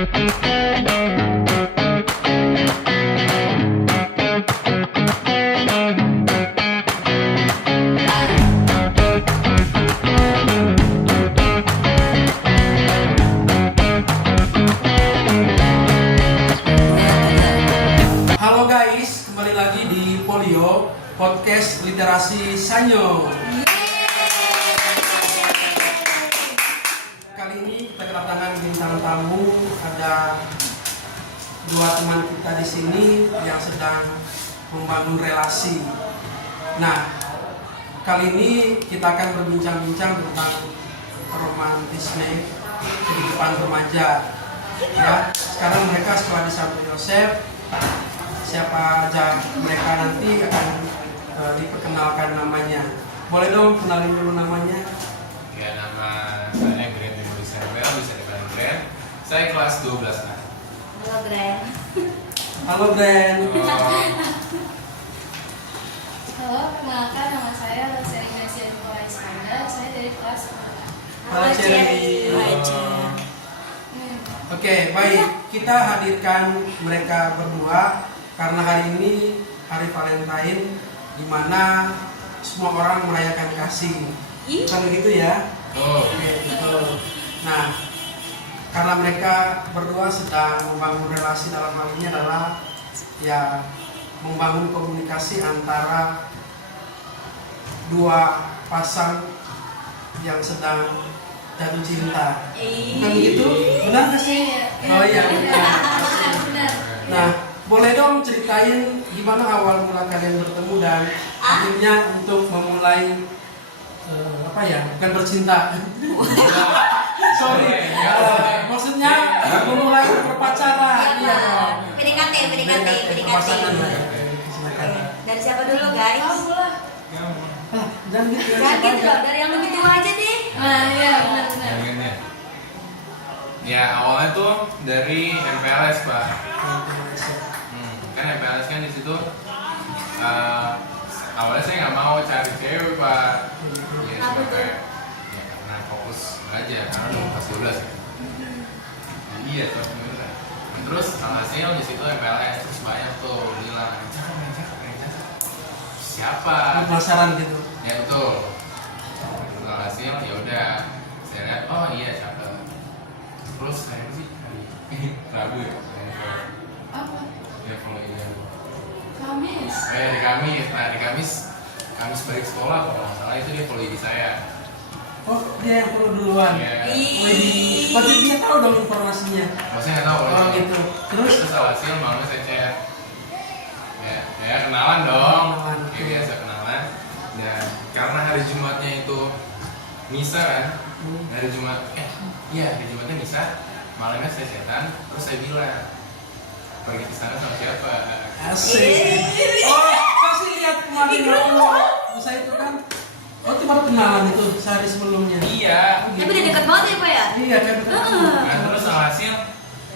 Halo guys, kembali lagi di Polio Podcast Literasi Sanyo. Kali ini kita kedatangan bintang tamu, ada dua teman kita di sini yang sedang membangun relasi. Nah, kali ini kita akan berbincang-bincang tentang romantisme kehidupan remaja. Ya, sekarang mereka setelah di Santo Yosef, siapa aja mereka nanti akan diperkenalkan namanya. Boleh dong kenalin dulu namanya? Ya, nama saya Grand Timur Isabel, bisa dipanggil Grand. Saya kelas 12 kan. Halo Grand. Halo Grand. Halo, kenalkan nama saya Rosia Ignacia Nikolai Iskandar. Saya dari kelas 4. Halo Cherry. Oke, baik. Kita hadirkan mereka berdua karena hari ini hari Valentine, di mana semua orang merayakan kasih. Bukan begitu ya? Oh, Oke, betul. Nah, karena mereka berdua sedang membangun relasi, dalam hal ini adalah ya membangun komunikasi antara dua pasang yang sedang jatuh cinta. Bukan begitu? Benar nggak sih? Oh iya, Benar. Nah, boleh dong ceritain gimana awal mula kalian bertemu dan akhirnya untuk memulai bukan bercinta. Sorry, maksudnya memulai berpacaran. Iya dong. PDKT. Pasangan lah ya. Silakan. Dari siapa dulu guys? Jangan gitu. Jangan gitu dong, dari yang lebih tua aja deh. Nah, iya benar. bagiannya. Ya, awalnya tuh dari MPLS, Pak. Kan MPLS kan di situ awalnya saya nggak mau cari cewek, Pak. Ya, Apa cuma tuh? kayak ya karena fokus aja karena udah kelas 12 ya. Iya, tuh beneran. Terus alhasil di situ MPLS terus banyak tuh bilang siapa? Penasaran gitu. Ya betul. Alhasil ya udah saya lihat oh iya siapa. Terus saya sih hari Rabu ya. Apa? Ya follow iya. Kamis. Oh ya di Kamis. Nah di Kamis balik sekolah kalau nggak salah itu dia follow IG saya. Oh, dia yang perlu duluan. Iya. Wih, berarti dia tahu dong informasinya. Maksudnya nggak tahu Oh kalau gitu. Terus Terus alhasil malamnya saya chat. Ya kenalan dong. Kenalan. Kayak biasa kenalan. Dan karena hari Jumatnya itu misa kan. Hari Jumat hari Jumatnya misa. Malamnya saya chatan. Terus saya bilang pergi ke sana sama siapa? asik. Oh, saya sih lihat kemarin saya itu kan. Oh, itu baru kenalan itu sehari sebelumnya. Iya. Tapi udah dekat banget ya Pak ya? Iya, kan betul. Nah terus alhasil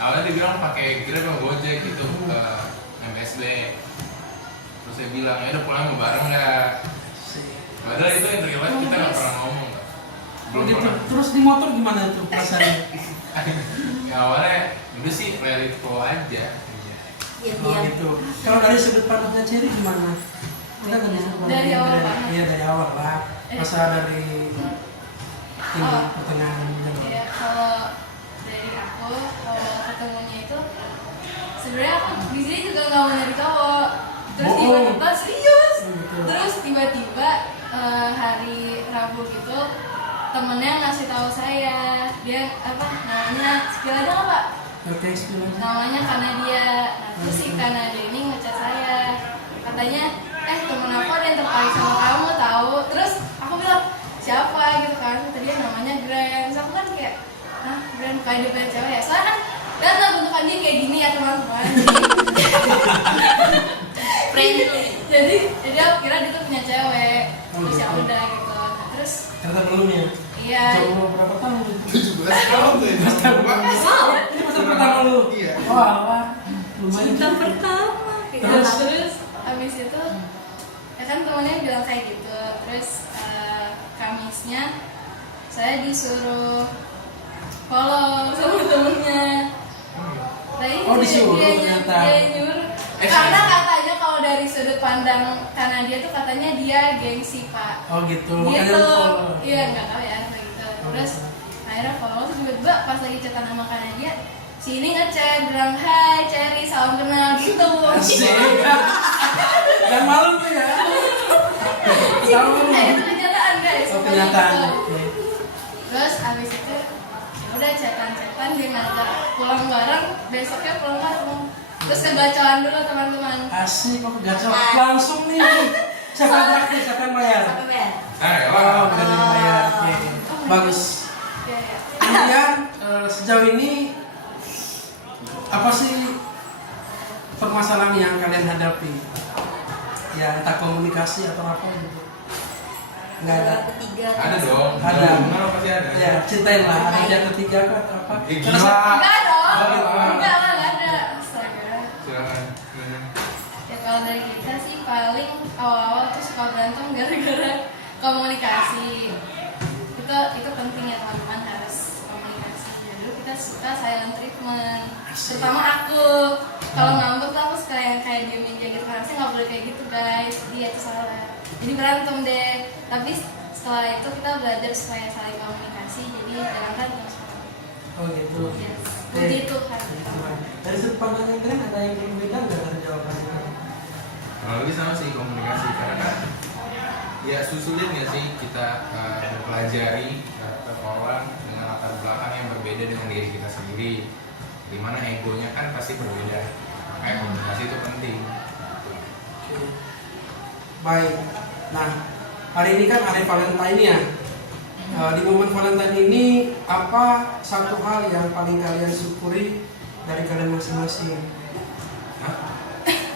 awalnya dia bilang pakai Grab sama Gojek gitu ke MSB. Terus saya bilang ya udah pulang mau bareng nggak? Padahal itu yang terlihat kita nggak pernah ngomong. Belum Gitu. pernah. Terus di motor gimana itu perasaannya? Ya awalnya udah sih reality flow aja. Iya, Oh gitu. Kalau dari sudut pandangnya Cherry gimana? Kita kan Dari awal banget. Iya, dari awal lah. Masa dari pertengahan. Ya, kalau dari aku, kalau ketemunya itu sebenarnya aku di sini juga nggak mau nyari cowok. Terus Bohong. tiba-tiba serius. Betul. Terus tiba-tiba hari Rabu gitu temennya ngasih tahu saya dia namanya spill aja nggak Pak? Oke, sebelumnya. Namanya Kanadia. Nah, terus si Kanadia ini ngechat saya katanya temen aku ada yang tertarik sama kamu tahu. Terus aku bilang siapa gitu kan, tadi namanya Grand. Terus aku kan kayak Grand kayak dia punya cewek ya, soalnya kan lihat bentukan dia kayak gini ya teman-teman. Friendly. jadi aku kira dia tuh punya cewek. Terus ya gitu. udah gitu. Nah, terus Ternyata belum ya. iya. Coba berapa tahun? 17 tahun tuh itu. Wow. Ini masa pertama lu? Iya. Wah, lumayan. Cinta pertama. Terus abis itu ya kan temennya bilang kayak gitu. Terus Kamisnya saya disuruh follow sama temennya. disuruh Dia ternyata. nyuruh. Karena katanya kalau dari sudut pandang Kanadia tuh katanya dia gengsi pak. Oh gitu. Gitu. Makanya follow. Iya nggak tahu ya kayak gitu. Terus akhirnya follow terus tiba-tiba pas lagi chatan sama Kanadia, si ini ngechat bilang hai Cherry salam kenal gitu. Asik. Dan malu tuh ya. Tahu. Itu kenyataan guys. Oh, pokoknya kenyataan. gitu. Oke. Terus abis itu ya udah chatan dia ngajak pulang bareng, besoknya pulang bareng. Terus kebacoan dulu teman-teman. Asik kok gacor langsung nih. Siapa yang traktir, siapa yang bayar? Sampai bayar. Oh, udah dibayar. Oke. Bagus. Ya, ya. Kemudian sejauh ini apa sih permasalahan yang kalian hadapi? Ya entah komunikasi atau apa gitu. Nggak ada. Ketiga. Ada dong. Ada. Mana pasti ada. Ya ceritain lah. Ada yang ketiga kah atau apa? Gila. Enggak dong. Oh, gila. Enggak lah, enggak ada. Astaga. Silakan. Ya kalau dari kita sih paling awal-awal tuh suka berantem gara-gara komunikasi. Itu penting ya teman-teman, harus komunikasi. Ya, dulu kita suka silent treatment. Terutama aku. Kalau ngambek tuh aku suka yang kayak diem aja gitu. Harusnya nggak boleh kayak gitu guys. Dia itu salah. Jadi berantem deh. Tapi setelah itu kita belajar supaya saling komunikasi. Jadi jangan berantem sekarang. Oh gitu. Yes. Puji Tuhan. Dari sudut pandang yang kalian ada yang berbeda nggak dari jawabannya? Kalau lebih sama sih komunikasi karena kan ya sulit nggak sih kita mempelajari orang dengan latar belakang yang berbeda dengan diri kita sendiri, dimana egonya kan pasti berbeda, makanya komunikasi itu penting. Oke. Baik. Nah, hari ini kan hari Valentine ya. Di momen Valentine ini apa satu hal yang paling kalian syukuri dari kalian masing-masing? Hah?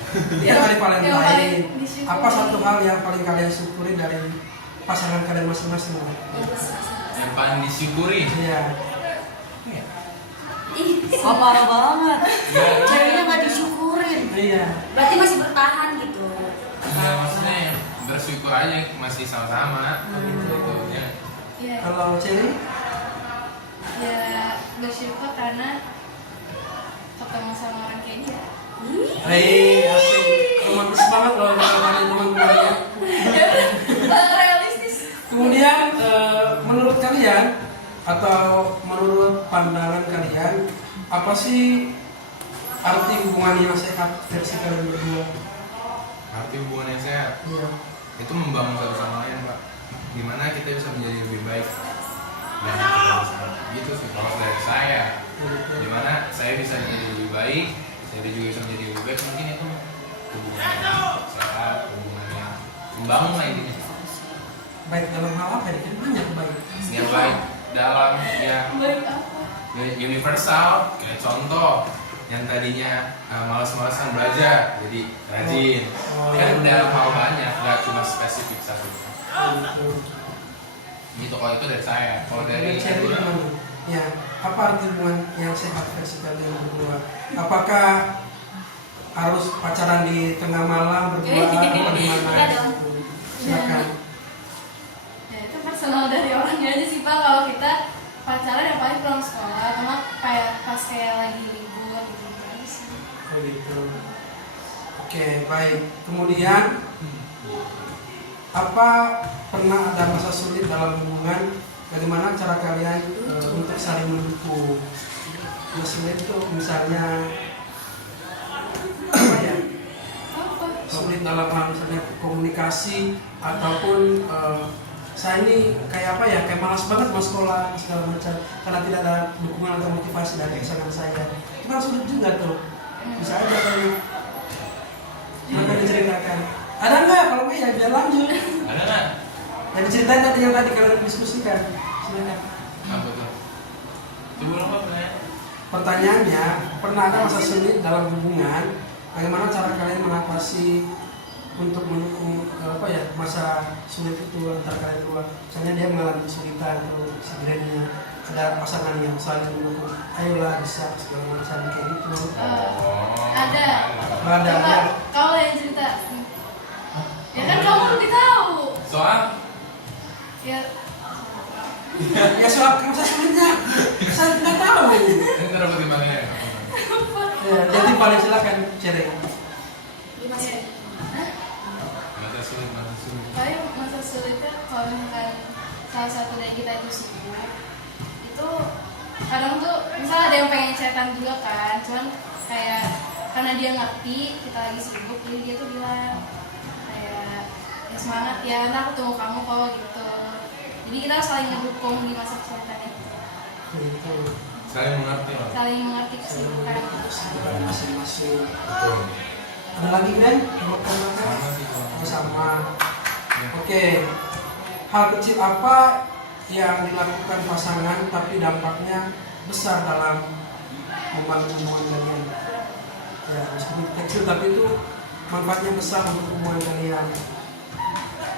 Di hari Yang paling Valentine, disyukuri. apa satu hal yang paling kalian syukuri dari pasangan kalian masing-masing? Yang paling disyukuri Iya. Oh, parah banget. ya, Ceweknya nggak disyukurin. Iya. Berarti masih bertahan gitu. ya maksudnya ya, bersyukur aja masih sama-sama gitu ya. Iya. Kalau Cherry? Ya bersyukur karena ketemu sama orang kayak dia. Hei, asik. Romantis banget loh kalau kalian teman keluarga. Realistis. Kemudian menurut kalian atau menurut pandangan kalian apa sih arti hubungan yang sehat versi kalian berdua? Arti hubungan yang sehat Iya. itu membangun satu sama lain, Pak. Gimana kita bisa menjadi lebih baik dan kita bisa gitu sih kalau dari saya. Gimana saya bisa menjadi lebih baik, saya juga bisa menjadi lebih baik, mungkin itu hubungan yang sehat, hubungan yang membangun lah intinya. Baik dalam hal apa ya? Kan banyak baik. Yang baik dalam yang Baik apa? universal, kayak contoh yang tadinya malas-malasan belajar jadi rajin. Oh, Kan iya. dalam hal banyak, nggak cuma spesifik satu. Gitu. Gitu kalau itu dari saya. Kalau dari Cherry gimana? Ya, apa arti hubungan yang sehat versi kalian berdua? Apakah harus pacaran di tengah malam berdua atau di mana? Enggak dong. Silakan. Ya itu personal dari orangnya aja sih Pak. Kalau kita pacaran yang paling pulang sekolah, cuma kayak pas kayak lagi libur gitu aja sih. Oh gitu. Oke, baik. Kemudian apa pernah ada masa sulit dalam hubungan? Bagaimana cara kalian untuk saling mendukung? Masa sulit itu misalnya apa ya? Apa? Sulit dalam hal misalnya komunikasi ataupun saya ini kayak apa ya, kayak malas banget mau sekolah segala macam karena tidak ada dukungan atau motivasi dari pasangan saya. Itu kan sulit juga tuh. Bisa aja kali maka diceritakan. Ada nggak? Kalau nggak ya biar lanjut. ada nggak? Yang diceritain tadi yang tadi kalian diskusikan. Silakan. Apa tuh? Coba lo apa ya? Pertanyaannya, pernah ada masa sulit dalam hubungan? Bagaimana cara kalian mengatasi untuk mendukung apa ya masa sulit itu antara kalian berdua? Misalnya dia mengalami kesulitan atau sekiranya ada pasangan yang saling mendukung, ayolah bisa segala macam kayak gitu. Ada. Ada. Coba kau yang cerita. Ya kan kamu lebih tahu. Soal Ya. Ya soal masa sulitnya, saya tidak tahu. ini ntar pertimbangannya. Ya, dia Cere? Gimana sih? Hah? Masa sulit, masa sulit. Paling masa sulitnya kalau misalkan salah satu dari kita itu sibuk, itu kadang tuh misalnya ada yang pengen chatan juga kan, cuman kayak karena dia ngerti kita lagi sibuk, jadi dia tuh bilang kayak ya semangat ya, nanti aku tunggu kamu kok gitu. Jadi kita saling ngedukung di masa kesulitan itu, Gitu. Saling mengerti lah. saling mengerti kesibukan. Kesibukan masing-masing. Betul. Ada lagi kan? Mau tambahkan? Sama sih kalau. Oh, sama. Ya. Oke. Hal kecil apa yang dilakukan pasangan tapi dampaknya besar dalam membangun hubungan kalian? Ya, meskipun kecil tapi itu manfaatnya besar untuk hubungan kalian.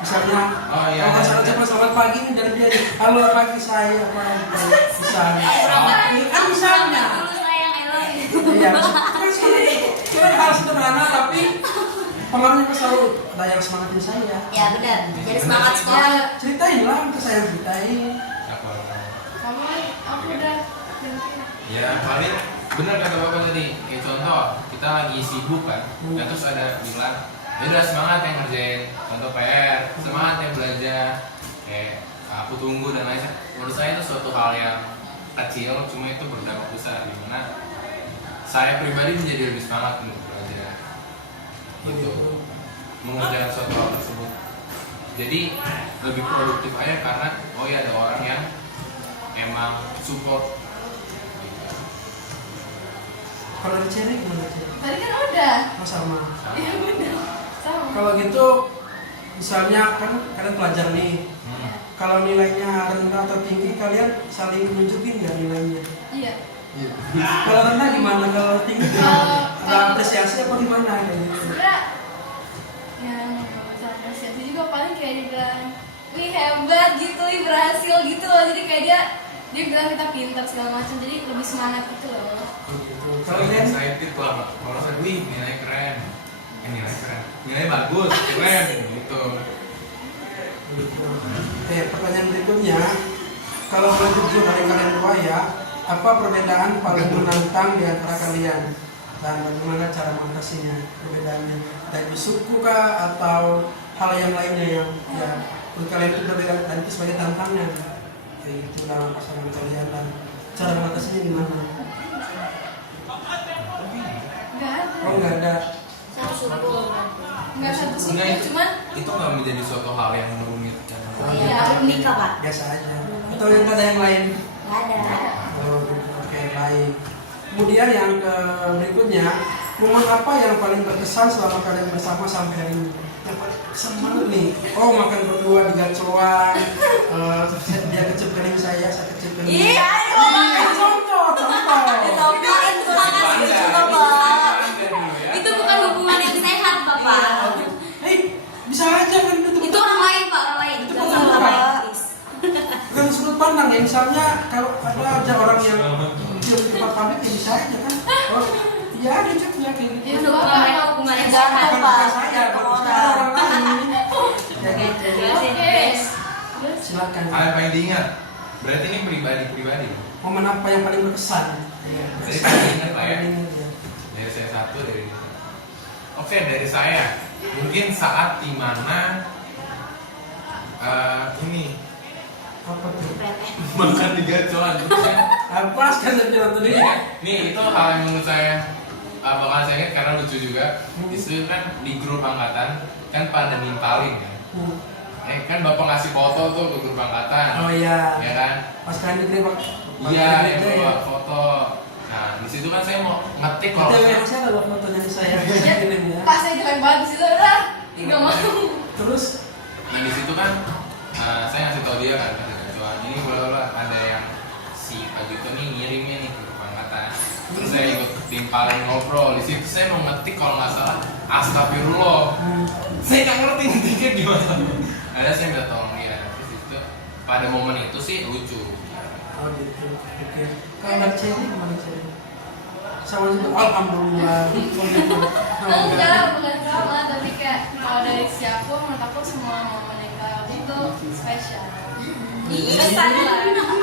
Misalnya, Oh, iya. kalau saat ucapan selamat pagi nih dari dia, halo pagi saya apa gitu. Misalnya, ini kan misalnya. Dulu sayang Ella. Iya, kira hal sederhana tapi pengaruhnya ke selalu ada yang semangatin saya. Ya benar. Jadi semangat sekolah. Ya, Ceritain lah, ke saya ceritain. Apa? kamu aku udah berhenti. Ya paling benar kata bapak tadi. Kayak contoh kita lagi sibuk kan, dan terus ada bilang, ya udah semangat yang ngerjain contoh PR, semangat yang belajar, kayak aku tunggu dan lain-lain. Menurut saya itu suatu hal yang kecil, cuma itu berdampak besar di mana saya pribadi menjadi lebih semangat untuk belajar, gitu, mengerjakan suatu hal tersebut. Jadi lebih produktif aja karena oh ya ada orang yang emang support. Kalau dari cewek gimana cewek? Tadi kan udah. Oh, sama. Iya benar. Sama. Kalau gitu, misalnya kan kalian pelajar nih. Hmm. Kalau nilainya rendah atau tinggi, kalian saling nunjukin nggak nilainya? Iya. Kalau rendah gimana? Kalau tinggi gimana? Ada apresiasi apa gimana? Kayak gitu. Sebenernya yang bisa apresiasi juga paling kayak dibilang wih hebat gitu, wih berhasil gitu loh. Jadi kayak dia bilang kita pintar segala macam, jadi lebih semangat gitu loh. Gitu. Kalau Kalau kalian excited lah, kalau saya wih nilai keren, nilai bagus, keren gitu. gitu. Oke, pertanyaan berikutnya, kalau boleh jujur dari kalian dua ya, apa perbedaan paling menantang di antara kalian dan bagaimana cara mengatasinya perbedaannya? Dari suku kah atau hal yang lainnya yang ya menurut kalian itu berbeda dan itu sebagai tantangan kayak gitu dalam pasangan kalian dan cara mengatasinya gimana? Enggak ada. Oh nggak ada. Satu suku. Enggak satu suku, Enggak, cuman itu nggak menjadi suatu hal yang merumitkan. Iya, belum nikah Pak. Biasa aja. Atau yang ada yang lain? Nggak ada. Oh, gitu. Oke, baik. Kemudian yang ke berikutnya, momen apa yang paling berkesan selama kalian bersama sampai hari ini? Yang paling berkesan banget nih. Oh, makan berdua di gacoan. Dia kecil kening saya kecil kening. Iya, ayo, Iya, contoh. Ditompain tuh makasih juga Pak. Itu bukan hubungan yang sehat Bapak. Hei, bisa aja kan Itu orang lain Pak, orang lain. Itu Jangan orang sama lain. Pak, please. Bukan sudut pandang ya, misalnya kalau ada aja orang yang di tempat pamit ya bisa aja kan. Oh, iya ada juga kayak gitu. itu Itu bukan mereka hubungan yang sehat Bukan Pak. saya, kalau sekarang orang lain. Ya Oke, gitu. terima kasih. Oke. Yes. Silakan. Hal yang paling diingat, berarti ini pribadi. Momen apa yang paling berkesan? Iya. Jadi paling ingat lah ya. Paling ingat ya. Dari saya satu dari dia. Oke, dari saya mungkin saat dimana ini Apa tuh? makan di gacoan. Apa kan saya bilang tadi? Nih itu hal yang menurut saya bakal saya ingat karena lucu juga. Itu kan di grup angkatan kan pada nimpalin kan. Kan bapak ngasih foto tuh ke grup angkatan. Oh iya. Ya kan? Pas kan diterima. Iya, yang bawa foto. Nah, di situ kan saya mau ngetik kalau Itu yang saya ada fotonya di saya. Kirim ya. Pas saya jelek banget di situ udah nggak mau. Terus nah di situ kan saya ngasih tau dia kan kata gacuan ini boleh ada yang si Pak Juto nih ngirimnya nih ke grup angkatan. Terus saya ikut timpalin ngobrol. Di situ saya mau ngetik kalau nggak salah astagfirullah. Saya nggak ngerti ngetiknya gimana. Ada saya minta tolong dia. Terus itu pada momen itu sih lucu. oh gitu. Oke. Kalau dari cewek gimana cewek? Sama juga. Alhamdulillah. Oh gitu. Enggak, bukan sama, tapi kayak kalau dari si aku, menurut aku semua momen yang kayak itu spesial. Berkesan lah.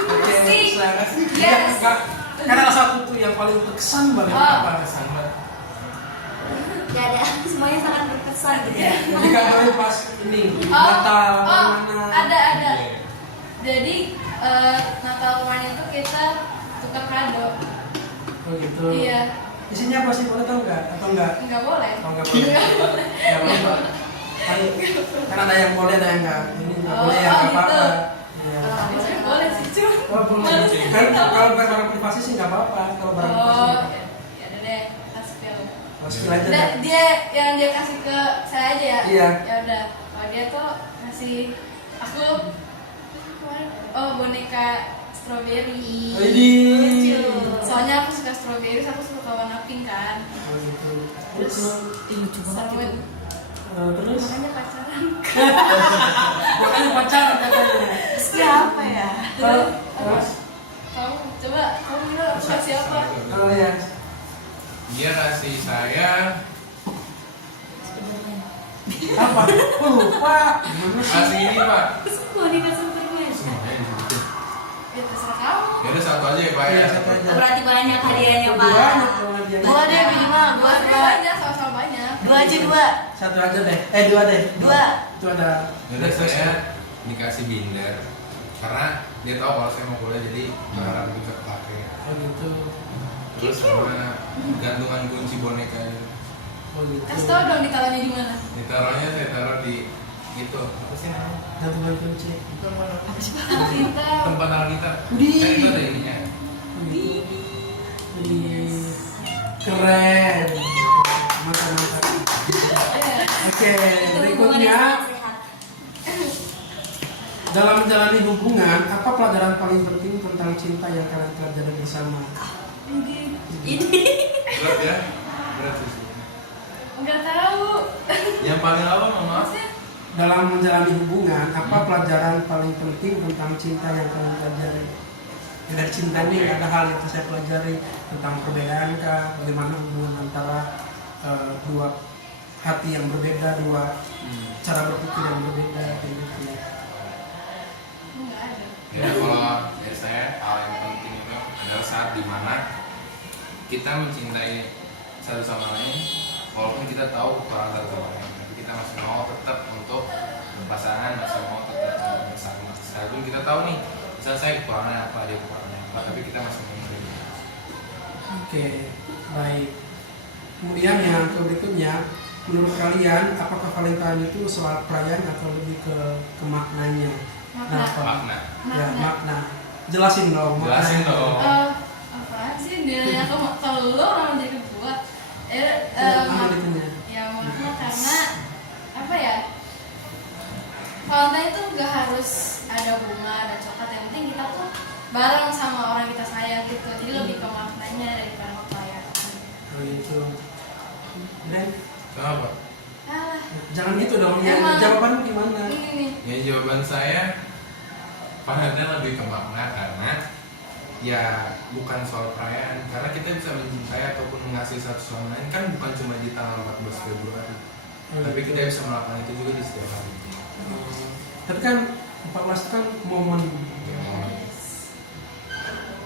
Oke, Sih. berkesan. Yes. Ya, enggak. Karena salah satu tuh yang paling berkesan banget Oh. apa? Kesan banget. Gak ada, semuanya sangat berkesan gitu ya. Jadi kabarnya pas ini Oh, Natal oh, mana? ada. Iya. Jadi Natal kemarin itu kita tukar kado. Oh gitu. Iya, Isinya apa sih, boleh tahu nggak? Atau enggak? nggak boleh. Oh nggak boleh. Nggak boleh. Kan ada yang boleh, ada yang nggak. Ini nggak Oh, boleh ya, oh, nggak gitu. apa-apa. Iya. Biasanya boleh sih cuma. Oh boleh. Kan kalau bukan barang privasi sih nggak apa-apa. Kalau barang privasi. Oh, ya udah deh, kita spill. Oh, skill aja. Nah, deh. dia yang dia kasih ke saya aja ya. Iya. Ya udah. Kalau dia tuh ngasih aku boneka strawberry. Ini. Soalnya aku suka strawberry, aku suka warna pink kan. Oh gitu. Terus Lucu sama Terus makanya pacaran. makanya pacaran katanya. Siapa ya? Terus Kamu coba kamu bilang aku kasih apa? kalau ya Dia kasih saya apa? Lupa. Gimana sih? kasih ini pak. Boneka Superman. Semuanya disebutin. Ya terserah kamu. Ya udah satu aja ya pak ya. Iya, satu aja. Berarti banyak hadiahnya Banyak Pak. kalau hadiahnya. Dua deh minimal, dua Banyak dua. banyak, sama-sama banyak. Dua aja dua. Satu aja deh. Dua deh. Dua. Itu ada. Ya udah saya dikasih binder karena dia tahu kalau saya mau kuliah jadi barang bisa kepake. Oh gitu. Terus sama gantungan kunci boneka Oh gitu. Kasih tau dong ditaruhnya di mana? ditaruhnya saya taruh di itu apa sih namanya Gantungan kunci. Kita tempat Alkitab. Wih. Kan itu ada ininya. Wih. Keren. Mantap. Oke, Itu hubungan berikutnya yang sangat sehat. dalam menjalani hubungan, apa pelajaran paling penting tentang cinta yang kalian pelajari bersama? Ini. Berat ya? Berat sih sebenarnya. nggak tahu. Yang paling apa mohon maaf? Maksudnya Dalam menjalani hubungan, apa pelajaran paling penting tentang cinta yang kalian pelajari? Ya, dari cinta ini ada hal yang saya pelajari tentang perbedaan kah, bagaimana hubungan antara dua hati yang berbeda, dua cara berpikir yang berbeda, kayak gitu. nggak ada. Ya kalau dari saya hal yang penting itu adalah saat dimana kita mencintai satu sama lain walaupun kita tahu kekurangan satu sama lain tapi kita masih mau tetap untuk berpasangan, masih mau tetap bersama sekalipun kita tahu nih misalnya saya kekurangannya apa, dia kekurangannya apa tapi kita masih mau menerima. Oke, baik. Kemudian yang berikutnya, menurut kalian apakah Valentine itu soal perayaan atau lebih ke maknanya? Makna. Kenapa? Makna Ya, makna. Jelasin dong. jelasin maknanya. dong. Apaan sih dia nanya kalau lo orang jadi gua Apa itunya? ya makna karena apa ya, Valentine itu nggak harus ada bunga dan coklat, yang penting kita tuh bareng sama orang kita sayang gitu, jadi lebih ke maknanya daripada perayaan. Oh gitu. Dan Kenapa? Alah, jangan gitu dong. Ya, Emang. jawaban gimana? ini nih. Ya jawaban saya Valentine lebih ke makna karena ya bukan soal perayaan karena kita bisa mencintai ataupun mengasihi satu sama lain kan bukan cuma di tanggal 14 Februari tapi kita bisa melakukan itu juga di setiap hari. Tapi kan 14 itu kan momen.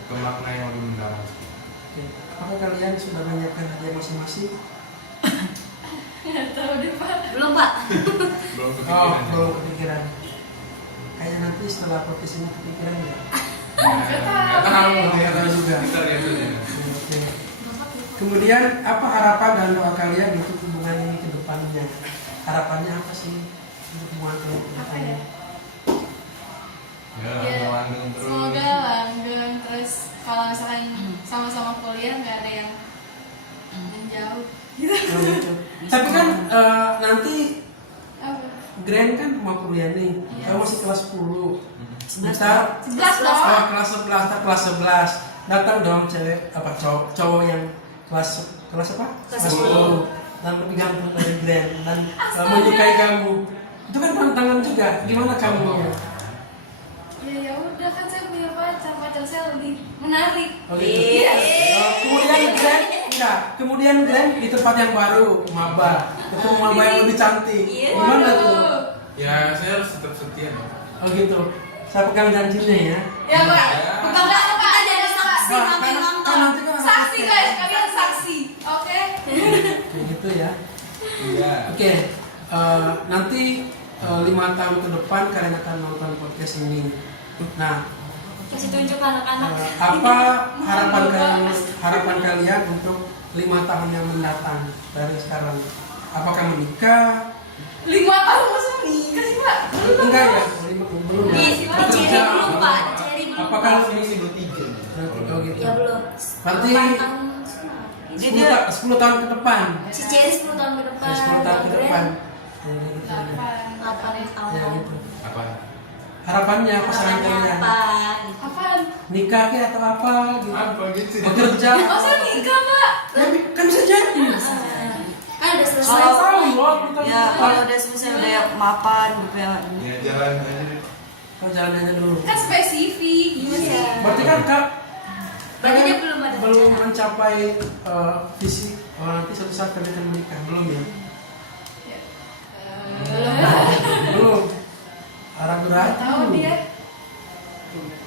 Ke makna yang lebih mendalam. Oke. Apakah kalian sudah menyiapkan hadiah masing-masing? Nggak tahu deh Pak. Belum Pak. Belum Oh, kepikiran. belum kepikiran. Kayaknya nanti setelah podcast ini kepikiran ya. Nggak tahu. Nggak tahu juga. Kita lihat aja. Oke. Kemudian apa harapan dan doa kalian untuk hubungan ini ke depannya? Harapannya apa sih untuk hubungan kalian ke Apa depannya? ya? Ya, Ya, langgeng terus. semoga langgeng, terus kalau misalkan sama-sama kuliah nggak ada yang menjauh gitu. Oh, gitu. Tapi kan nanti Apa? Grand kan mau kuliah nih. Iya. Kamu masih kelas 10. 11 Ntar 11 dong. kelas 11, ntar kelas 11. Datang dong cewek apa cowok yang kelas apa? Kelas 10. Dan lebih ganteng dari Grand dan menyukai kamu. Itu kan tantangan juga. Gimana kamu? Ya udah kan saya punya pacar saya lebih menarik. Oh, gitu. Kemudian Grand enggak. Kemudian Grand di tempat yang baru, maba. Ketemu maba yang lebih cantik. Iya. Gimana tuh? Ya, saya harus tetap setia dong. Oh gitu. Saya pegang janjinya ya. Ya Pak. Ya. Bukan Pak, Kita jadi saksi Nah, kami kan nonton. nanti kan saksi guys, kalian saksi. Oke. kayak gitu ya. Iya. Oke, nanti 5 tahun ke depan kalian akan nonton podcast ini. Nah, Kasih tunjuk anak-anak. apa harapan kalian untuk 5 tahun yang mendatang dari sekarang? Apakah menikah? 5 tahun masa menikah sih Pak? Enggak ya, belum ya. Ceri belum Pak, ceri belum. Apakah Ini sih 23. Oh gitu. Ya belum. Berarti 8 tahun. 10 tahun ke depan. Si Ceri 10 tahun ke depan. 10 tahun ke depan. Ya, gitu. 8 tahun. Ya, gitu. Apa? Harapannya pasangan kalian Apaan? nikah ke atau apa gitu. Apa gitu? Bekerja. Masa nikah Pak? Ya, kan bisa jadi. Kan udah selesai. Ya kalau udah selesai udah mapan gitu ya. Ya jalan aja deh. Kau jalan aja dulu. Kan spesifik. Gimana sih? Berarti kan Kak Berarti dia belum ada belum rencana. mencapai visi nanti suatu saat kalian akan menikah belum ya? Belum. Ragu-ragu. Tahu dia.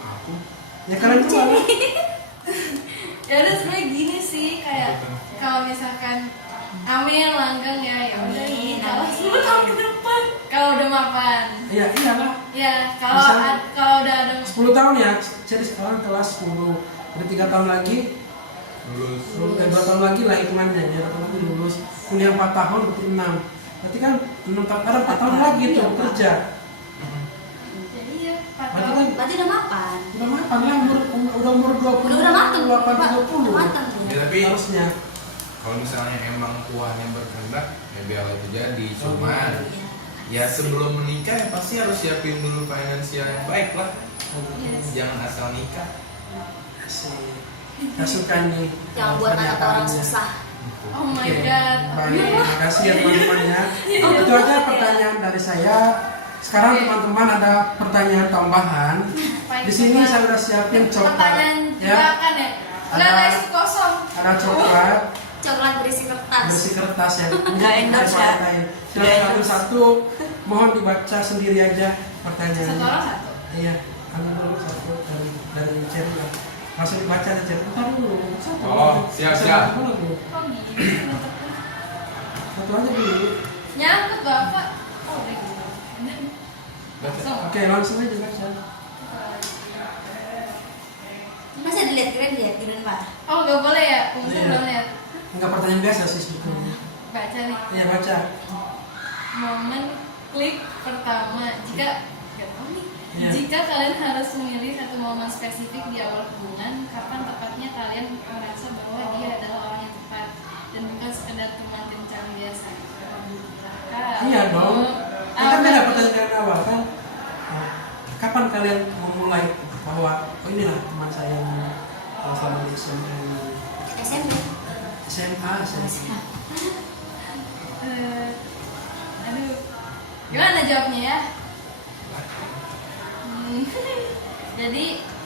Aku. Ya kalian tuh lah. Ya udah sebenarnya gini sih kayak kalau misalkan amin langgeng ya udah ini kalau 10 tahun ke depan kalau udah mapan Iya, iyalah. ya kalau Misalnya- kalau udah ada 10 tahun ya. Jadi sekarang kelas 10. Berarti 3 tahun lagi, Lulus. 2 tahun lagi lah hitungannya. Ya, 2 tahun lagi lulus. Kuliah 4 tahun, berarti 6. Berarti kan 4 tahun lagi tuh kerja. jadi ya 4 Berarti tahun kan Berarti udah mapan. udah mapan lah, udah umur 20. Udah matang. 28, Pak. 30. Udah matang Ya dia. tapi Harusnya. kalau misalnya emang Tuhan yang berkehendak, ya biar itu jadi. Oh, Cuman Iya. ya sebelum menikah ya pasti harus siapin dulu finansial yang baik lah. Yes. Jangan asal nikah. Asik. Gak suka nih. Jangan buat anak orang pernyataannya. susah. oh my Oke, god baik, terima kasih ya teman-teman ya. Itu aja pertanyaan dari saya. Sekarang teman-teman ada pertanyaan tambahan. Di sini saya udah siapin coklat, pertanyaan ya. jebakan ya enggak Ada- ada isi kosong Ada coklat Coklat berisi kertas. bersih kertas ya. Nggak endorse ya. Silakan ambil satu. Mohon dibaca sendiri aja pertanyaannya. satu orang satu Iya, ambil dulu satu dari Chen lah. Langsung dibaca aja. Bentar dulu. Satu. Oh, siap. kok gini Satu aja dulu. nyangkut bapak oh udah gitu Bener. langsung Oke, langsung aja baca. Masa dilihat keren Pak. oh nggak boleh ya untung Iya. belum lihat Enggak pertanyaan biasa sih sebetulnya. baca nih Iya, baca. momen klik pertama jika nggak tahu nih Iya. jika kalian harus memilih satu momen spesifik di awal hubungan kapan tepatnya kalian merasa bahwa dia adalah orang yang tepat dan bukan sekedar teman kencan biasa. Iya dong. Kita beda pertanyaan dari awal kan. Nah, kapan kalian memulai bahwa oh inilah teman saya yang selama di SMA ini. SMP. SMA. Aduh gimana jawabnya ya. Jadi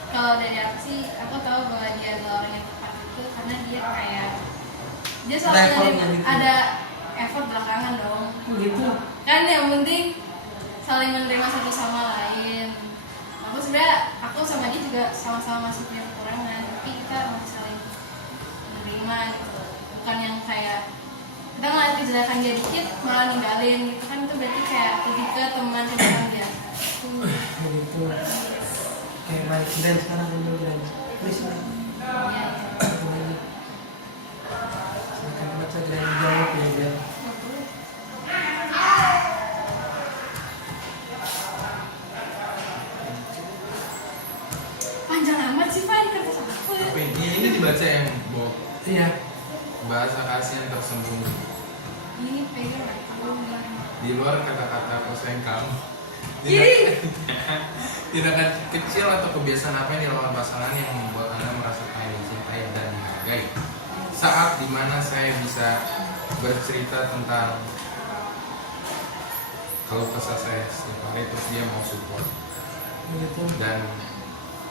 kalau dari aku sih aku tahu bahwa dia adalah orang yang tepat itu karena dia kayak dia selalu Ada effortnya nyari- gitu. ada effort belakangan dong Oh gitu. kan yang penting saling menerima satu sama lain. Aku sebenarnya aku sama dia juga sama-sama masih punya kekurangan tapi kita masih saling menerima gitu bukan yang kayak kita ngeliat kejelekan dia dikit malah ninggalin gitu kan itu berarti kayak lebih ke teman kencan biasa. Begitu. Oke, baik. Dan sekarang ambil dan please lah. Iya, iya. Silakan baca dan jawab ya biar. Panjang amat sih Pak ini kertas apa ya? Tapi ini dibaca yang Bob. Iya. Bahasa kasih yang tersembunyi. Ini pegang aku bilang. Di luar kata-kata kau sayang kamu. Ih. Tindakan kecil atau kebiasaan apa yang dilakukan pasangan yang membuat Anda merasakan dicintai dan dihargai? Saat dimana saya bisa bercerita tentang kalau kesah saya setiap hari terus dia mau support Begitu. dan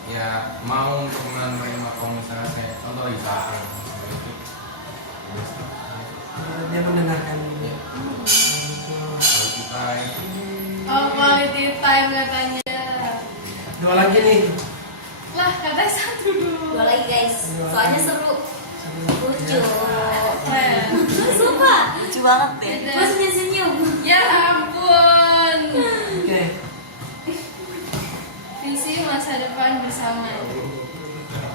ya mau untuk menerima kalau misalnya saya contoh lagi capek misalnya itu terus Dia mendengarkan. ya Begitu. kalau kita Oh quality time katanya. Dua lagi nih. Lah katanya satu dulu. Dua lagi guys. Soalnya seru. Lucu. Keren. Sumpah. lucu banget deh. Terus senyum. Ya ampun. Oke. Visi masa depan bersama.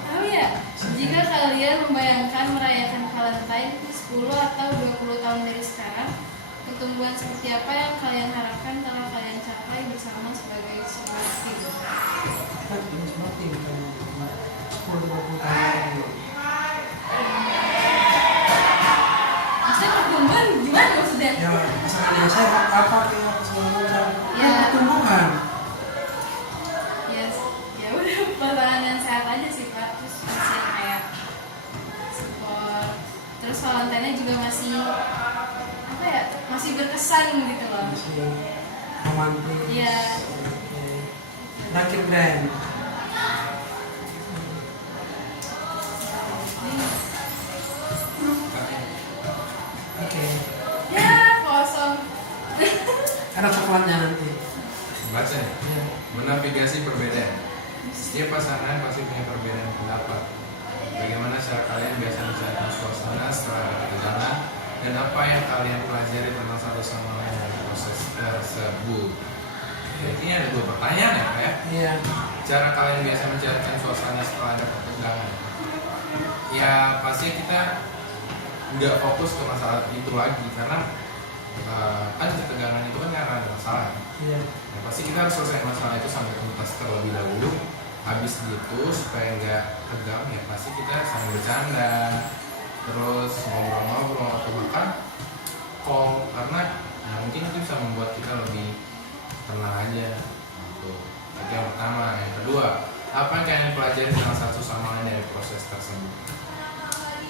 Tahu ya, jika kalian membayangkan merayakan Valentine 10 atau 20 tahun dari sekarang, pertumbuhan seperti apa yang kalian harapkan telah kalian capai bersama sebagai sebuah tim? Kan ini semua tim kan 10-20 tahun. Maksudnya pertumbuhan gimana maksudnya? Ya, misalnya saya apa kayak segala macam. Ya. Kan pertumbuhan. Yes, ya udah pasangan yang sehat aja sih Pak. Terus masih kayak support. Terus Valentine-nya juga masih apa ya? Masih berkesan gitu loh. Masih romantis. Iya. Oke. Terakhir Grand. Oke. Ya kosong. Ada coklatnya nanti. Baca nih. Ya. Menavigasi perbedaan. Setiap pasangan pasti punya perbedaan pendapat. Bagaimana cara kalian biasa mencairkan suasana setelah ada ketegangan dan apa yang kalian pelajari tentang satu sama lain dari proses tersebut. Jadi ini ada 2 pertanyaan ya Pak ya. Iya. Cara kalian biasa mencairkan suasana setelah ada ketegangan. Ya pasti kita nggak fokus ke masalah itu lagi karena kan ketegangan itu kan karena ada masalah. Iya. Nah, pasti kita harus selesai masalah itu sampai tuntas terlebih dahulu. Habis gitu supaya nggak tegang ya pasti kita sambil bercanda, terus ngobrol-ngobrol atau bahkan call karena ya mungkin itu bisa membuat kita lebih tenang aja. Gitu. Itu yang pertama. Yang kedua, apa yang kalian pelajari tentang satu sama lain dari proses tersebut?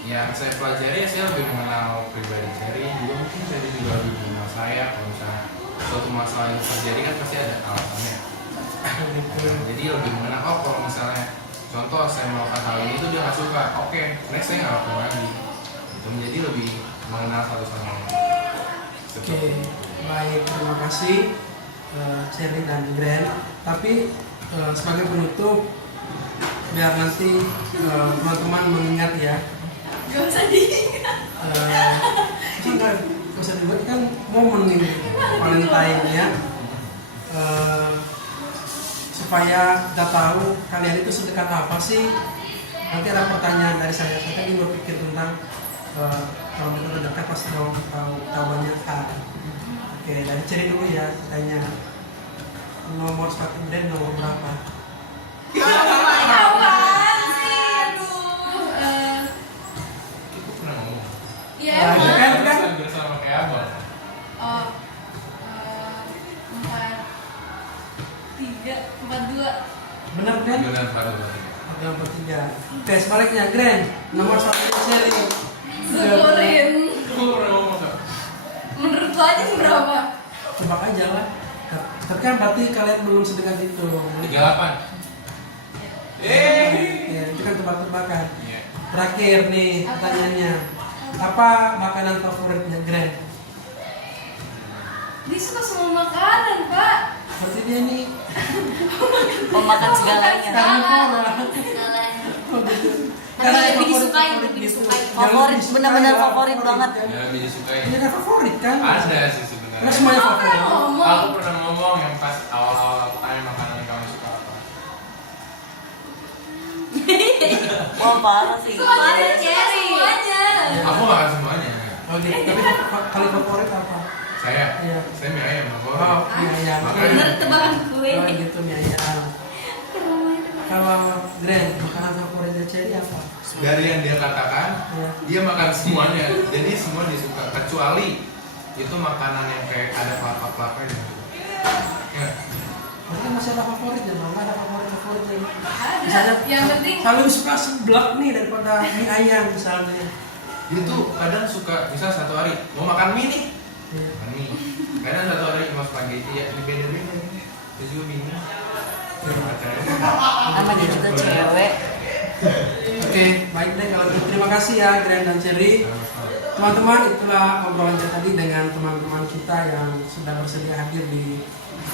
Yang saya pelajari ya saya lebih mengenal pribadi Cherry, juga mungkin Cherry juga lebih mengenal saya. Kalau misalnya suatu masalah yang terjadi kan pasti ada alasannya. Jadi lebih mengenal, oh kalau misalnya contoh saya melakukan hal ini tuh dia nggak suka, oke, next saya nggak lakukan lagi. Itu menjadi lebih mengenal satu sama lain. Oke, baik, terima kasih Cherry dan Grand. Tapi sebagai penutup, biar nanti teman-teman mengingat ya. Gak usah diingat. Kan gak usah dibuat kan momen ini Valentine ya. Supaya kita tahu kalian itu sedekat apa sih. Nanti ada pertanyaan dari saya tadi berpikir tentang kalau kita udah dekat pasti tahu banyak hal. Oke, dari Cherry dulu ya, tanya nomor sepatu brand nomor berapa? Apaan sih? Aduh. Itu pernah ngomong. Iya Ya, emang. kan? Biasa sama kayak abang. Oh, 4-3-4-2. Bener kan? Benar baru. Ada 4-3. Oke, sebaliknya Grand nomor satu Cherry. Syukurin. Gue pernah ngomong kan? Menurut lo aja sih berapa? Tebak aja lah. Tapi kan berarti kalian belum sedekat itu. 38. Ya, itu kan tebak-tebakan. Iya. Terakhir nih pertanyaannya. Apa makanan favoritnya Grand? Dia suka semua makanan, Pak. Berarti dia nih Pemakan segalanya. karnivora. Segalanya. Oh, gitu. Tapi Karena lebih favorit- disukai, favorit lebih gitu. disukai. Yang Favorit, lebih disukai benar-benar lah, favorit banget. kan? Ya lebih disukai. Ini kan favorit kan? Ada sih Karena sebenarnya. semuanya Apa yang favorit. ngomong? Aku pernah ngomong yang pas awal-awal aku tanya makanan yang kamu suka apa. Wah parah sih. Semuanya Cherry. Semuanya. Aku makan semuanya. Oh gitu. Tapi kali favorit apa? Saya, Iya. saya mie ayam favorit. Oh, mie ayam. Makanya. Bener tebakan gue. Oh gitu mie ayam. Kalau Grand, makanan favoritnya Cherry apa? Dari yang dia katakan, Ya. dia makan semuanya. Jadi semua disuka kecuali itu makanan yang kayak ada kelapa-kelapanya. Ya. Berarti kan masih ada favoritnya, Bang. Nggak ada favoritnya. Ada. Misalnya, Yang penting kalau suka seblak nih daripada mie ayam misalnya. Dia tuh kadang suka, misal satu hari mau makan mie nih, Ya. makan mie. Kadang satu hari mau spaghetti ya, ini beda-beda. Dia juga bingung. Namanya juga cewek. Oke, baik deh kalau gitu. Terima kasih ya Grand dan Cherry. Teman-teman, itulah obrolan kita tadi dengan teman-teman kita yang sudah bersedia hadir di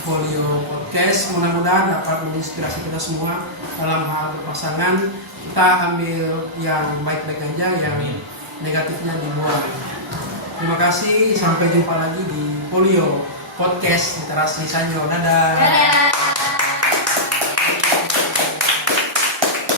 Folio Podcast. Mudah-mudahan dapat menginspirasi kita semua dalam hal berpasangan. Kita ambil yang baik-baik aja, yang negatifnya dibuang. Terima kasih, sampai jumpa lagi di Polio Podcast Literasi Sanyo. Dadah. Dadah.